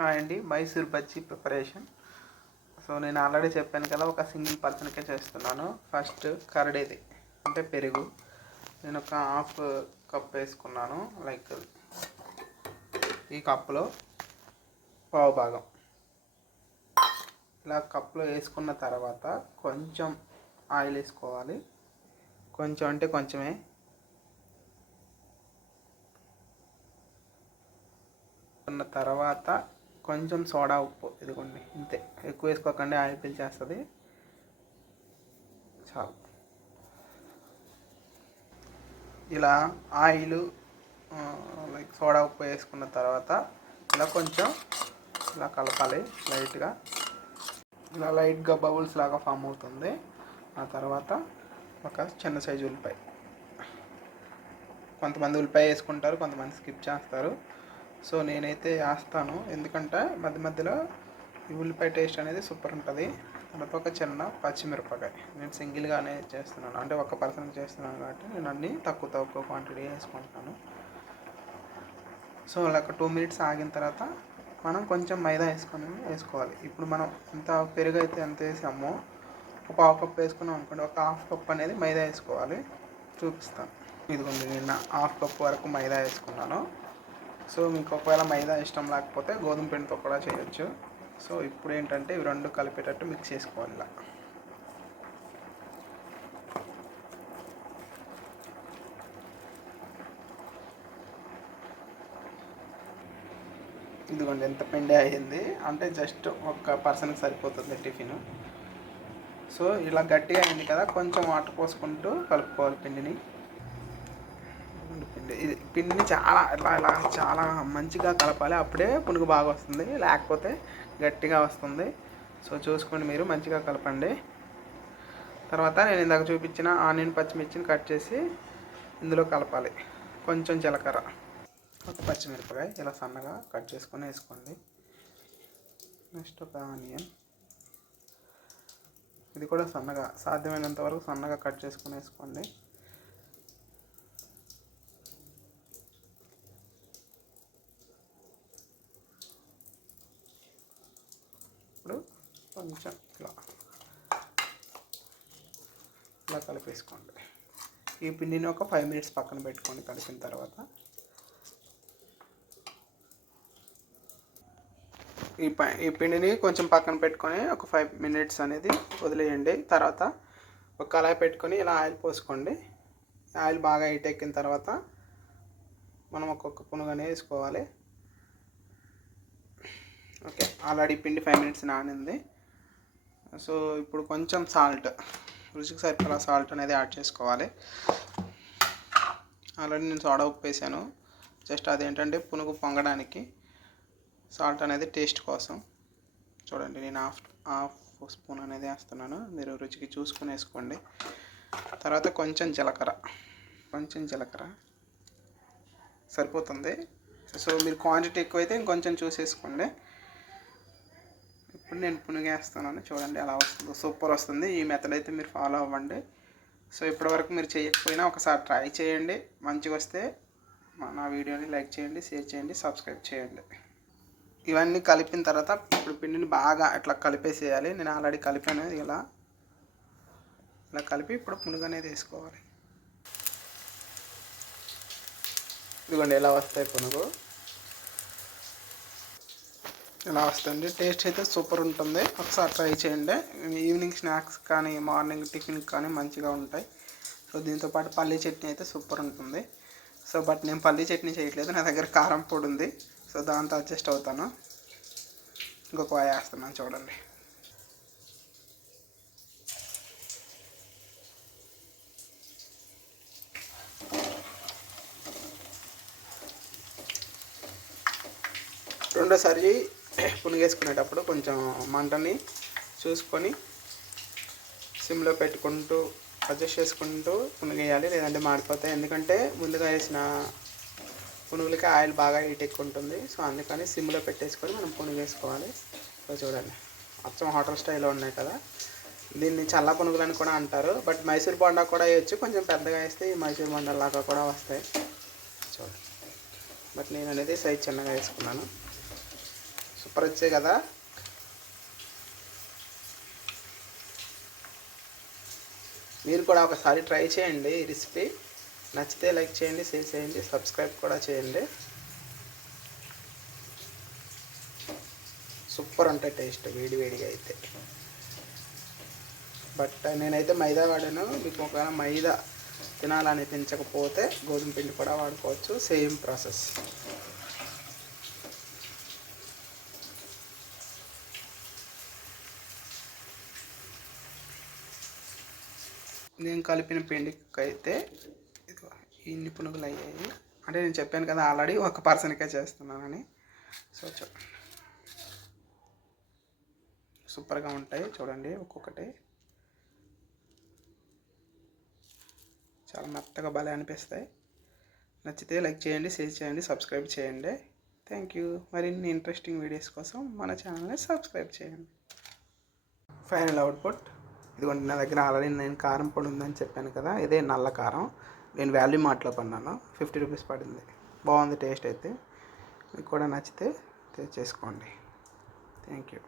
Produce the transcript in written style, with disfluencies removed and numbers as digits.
Hi అండి, Mysore bajji preparation. So నేను already చెప్పాను కదా, ఒక సింగిల్ పర్సన్కే చేస్తున్నాను. ఫస్ట్ కర్డేది అంటే పెరుగు నేను ఒక హాఫ్ కప్ వేసుకున్నాను. లైక్ ఈ కప్పులో పావు భాగం ఇలా కప్లో వేసుకున్న తర్వాత కొంచెం ఆయిల్ వేసుకోవాలి. కొంచెం అంటే కొంచెమే. ఉన్న తర్వాత కొంచెం సోడా ఉప్పు, ఇదిగోండి ఇంతే, ఎక్కువ వేసుకోకండి, ఆయిల్ పీల్చేస్తుంది. చాలు. ఇలా ఆయిల్ లైక్ సోడా ఉప్పు వేసుకున్న తర్వాత ఇలా కొంచెం ఇలా కలపాలి లైట్గా. ఇలా లైట్గా బబుల్స్ లాగా ఫామ్ అవుతుంది. ఆ తర్వాత ఒక చిన్న సైజు ఉల్లిపాయ, కొంతమంది ఉల్లిపాయ వేసుకుంటారు, కొంతమంది స్కిప్ చేస్తారు. సో నేనైతే వేస్తాను, ఎందుకంటే మధ్య మధ్యలో ఈ ఉల్లిపాయ టేస్ట్ అనేది సూపర్ ఉంటుంది. తర్వాత ఒక చిన్న పచ్చిమిరపకాయ, నేను సింగిల్గానే చేస్తున్నాను, అంటే ఒక పర్సన్కి చేస్తున్నాను కాబట్టి నేను అన్నీ తక్కువ క్వాంటిటీ వేసుకుంటాను. సో అలా 2 minutes ఆగిన తర్వాత మనం కొంచెం మైదా వేసుకోవాలి. ఇప్పుడు మనం ఎంత పెరుగు అయితే ఎంత వేసామో ఒక పావు కప్ వేసుకున్నాం అనుకోండి, ఒక హాఫ్ కప్ అనేది మైదా వేసుకోవాలి. చూపిస్తాను. ఇదిగోండి, నేను హాఫ్ కప్ వరకు మైదా వేసుకున్నాను. సో మీకు ఒకవేళ మైదా ఇష్టం లేకపోతే గోధుమ పిండితో కూడా చేయొచ్చు. సో ఇప్పుడు ఏంటంటే ఇవి రెండు కలిపేటట్టు మిక్స్ చేసుకోవాలి. ఇలా ఇదిగోండి ఎంత పిండి అయ్యింది, అంటే జస్ట్ ఒక పర్సన్కి సరిపోతుంది టిఫిన్. సో ఇలా గట్టిగా అయింది కదా, కొంచెం వాటర్ పోసుకుంటూ కలుపుకోవాలి పిండిని. పిండిని చాలా ఇలా చాలా మంచిగా కలపాలి, అప్పుడే పునుగు బాగా వస్తుంది, లేకపోతే గట్టిగా వస్తుంది. సో చూసుకోండి, మీరు మంచిగా కలపండి. తర్వాత నేను ఇందాక చూపించిన ఆనియన్ పచ్చిమిర్చిని కట్ చేసి ఇందులో కలపాలి. కొంచెం జీలకర్ర, ఒక పచ్చిమిరపకాయ ఇలా సన్నగా కట్ చేసుకొని వేసుకోండి. నెక్స్ట్ ఒక ఆనియన్, ఇది కూడా సన్నగా, సాధ్యమైనంత వరకు సన్నగా కట్ చేసుకొని వేసుకోండి. ఇప్పుడు కొంచెం ఇలా కలిపేసుకోండి. ఈ పిండిని ఒక 5 minutes పక్కన పెట్టుకోండి. కలిపిన తర్వాత ఈ పిండిని కొంచెం పక్కన పెట్టుకొని ఒక 5 minutes అనేది వదిలేయండి. తర్వాత ఒక కళాయి పెట్టుకొని ఇలా ఆయిల్ పోసుకోండి. ఆయిల్ బాగా హీట్ ఎక్కిన తర్వాత మనం ఒక్కొక్క పునుగు అనేది వేసుకోవాలి. ఓకే, ఆల్రెడీ పిండి 5 minutes నానింది. సో ఇప్పుడు కొంచెం సాల్ట్, రుచికి సరిపడా సాల్ట్ అనేది యాడ్ చేసుకోవాలి. ఆల్రెడీ నేను సోడా ఉప్పు వేసాను, జస్ట్ అదేంటంటే పునుగు పొంగడానికి. సాల్ట్ అనేది టేస్ట్ కోసం. చూడండి, నేను హాఫ్ స్పూన్ అనేది వేస్తున్నాను, మీరు రుచికి చూసుకొని వేసుకోండి. తర్వాత కొంచెం జీలకర్ర సరిపోతుంది. సో మీరు క్వాంటిటీ ఎక్కువైతే ఇంకొంచెం చూసేసుకోండి. ఇప్పుడు నేను పునుగు వేస్తున్నాను, చూడండి ఎలా వస్తుందో, సూపర్ వస్తుంది. ఈ మెథడ్ అయితే మీరు ఫాలో అవ్వండి. సో ఇప్పటివరకు మీరు చేయకపోయినా ఒకసారి ట్రై చేయండి. మంచిగా వస్తే నా వీడియోని లైక్ చేయండి, షేర్ చేయండి, సబ్స్క్రైబ్ చేయండి. ఇవన్నీ కలిపిన తర్వాత ఇప్పుడు పిండిని బాగా ఇట్లా కలిపేసేయాలి. నేను ఆల్రెడీ కలిపాను. ఇలా కలిపి ఇప్పుడు పునుగు అనేది వేసుకోవాలి. ఇదిగోండి ఎలా వస్తాయి పునుగు, ఇలా వస్తుంది. టేస్ట్ అయితే సూపర్ ఉంటుంది, ఒకసారి ట్రై చేయండి. ఈవినింగ్ స్నాక్స్ కానీ మార్నింగ్ టిఫిన్ కానీ మంచిగా ఉంటాయి. సో దీంతోపాటు పల్లీ చట్నీ అయితే సూపర్ ఉంటుంది. సో బట్ నేను పల్లీ చట్నీ చేయట్లేదు, నా దగ్గర కారం పొడి ఉంది. సో దాంతో అడ్జస్ట్ అవుతాను. ఇంకొక వాయి వేస్తున్నాను, చూడండి. రెండోసారి పునుగేసుకునేటప్పుడు కొంచెం మంటని చూసుకొని సిమ్లో పెట్టుకుంటూ అడ్జస్ట్ చేసుకుంటూ పునుగేయాలి, లేదంటే మాడిపోతాయి. ఎందుకంటే ముందుగా వేసిన పునుగులకి ఆయిల్ బాగా హీట్ ఎక్కువ ఉంటుంది. సో అందుకని సిమ్లో పెట్టేసుకొని మనం పునుగు వేసుకోవాలి. సో చూడండి, అచ్చం హోటల్ స్టైల్లో ఉన్నాయి కదా. దీన్ని చల్ల పునుగులు అని కూడా అంటారు, బట్ మైసూర్ బోండా కూడా వేయచ్చు. కొంచెం పెద్దగా వేస్తే ఈ మైసూర్ బోండా లాగా కూడా వస్తాయి. చూడండి, బట్ నేను అనేది సైజ్ చిన్నగా వేసుకున్నాను. సూపర్. సూపర్ వచ్చాయి కదా. మీరు కూడా ఒకసారి ట్రై చేయండి ఈ రెసిపీ. నచ్చితే లైక్ చేయండి, షేర్ చేయండి, సబ్స్క్రైబ్ కూడా చేయండి. సూపర్ ఉంటాయి టేస్ట్ వేడివేడిగా అయితే. బట్ నేనైతే మైదా వాడాను. మీకు ఒకవేళ మైదా తినాలనిపించకపోతే గోధుమ పిండి కూడా వాడుకోవచ్చు. Same process. నేను కలిపిన పిండికి అయితే ఇన్ని పునుగులు అయ్యాయి. అంటే నేను చెప్పాను కదా ఆల్రెడీ ఒక పర్సన్కే చేస్తున్నానని. సో సూపర్గా ఉంటాయి చూడండి. ఒక్కొక్కటి చాలా మెత్తగా భలే అనిపిస్తాయి. నచ్చితే లైక్ చేయండి, షేర్ చేయండి, సబ్స్క్రైబ్ చేయండి. Thank you. మరిన్ని ఇంట్రెస్టింగ్ వీడియోస్ కోసం మన ఛానల్ని సబ్స్క్రైబ్ చేయండి. ఫైనల్ అవుట్పుట్ ఇదిగోండి. నా దగ్గర ఆల్రెడీ నేను కారం పొడి ఉందని చెప్పాను కదా, ఇదే నల్ల కారం. నేను వాల్యూ మార్ట్లో కొన్నాను, 50 రూపీస్ పడింది. బాగుంది టేస్ట్ అయితే. మీకు కూడా నచ్చితే చేసుకోండి. Thank you.